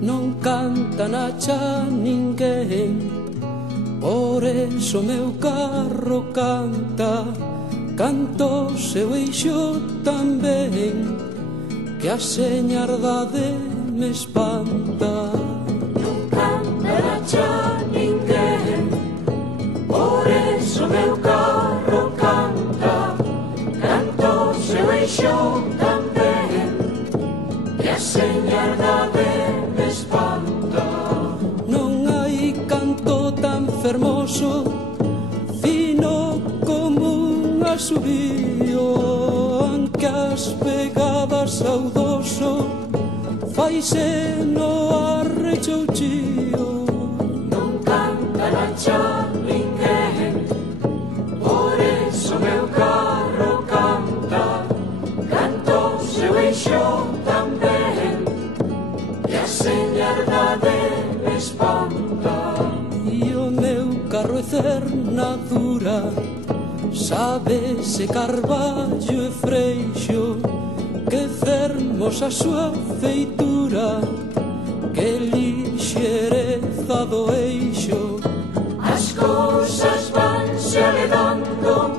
non canta na cha ninguén. Por eso meu carro canta, canto seu eixo tamén, que a señardade me espanta. Non canta na cha ninguén, por eso meu carro canta, canto seu eixo tamén, que a señardade me espanta. Non hai canto tan fermoso, fino como un asubío, anque as pegadas saudoso faise no arrechouchío. Non canta na cha ninguén, por eso meu carro canta, canto seu eixo tamén, e a señardade me espanta. E o meu carro é cernadura, sábese carballo e freixo, que fermosa a súa feitura, que lixereza do eixo. As cousas vanse aledando,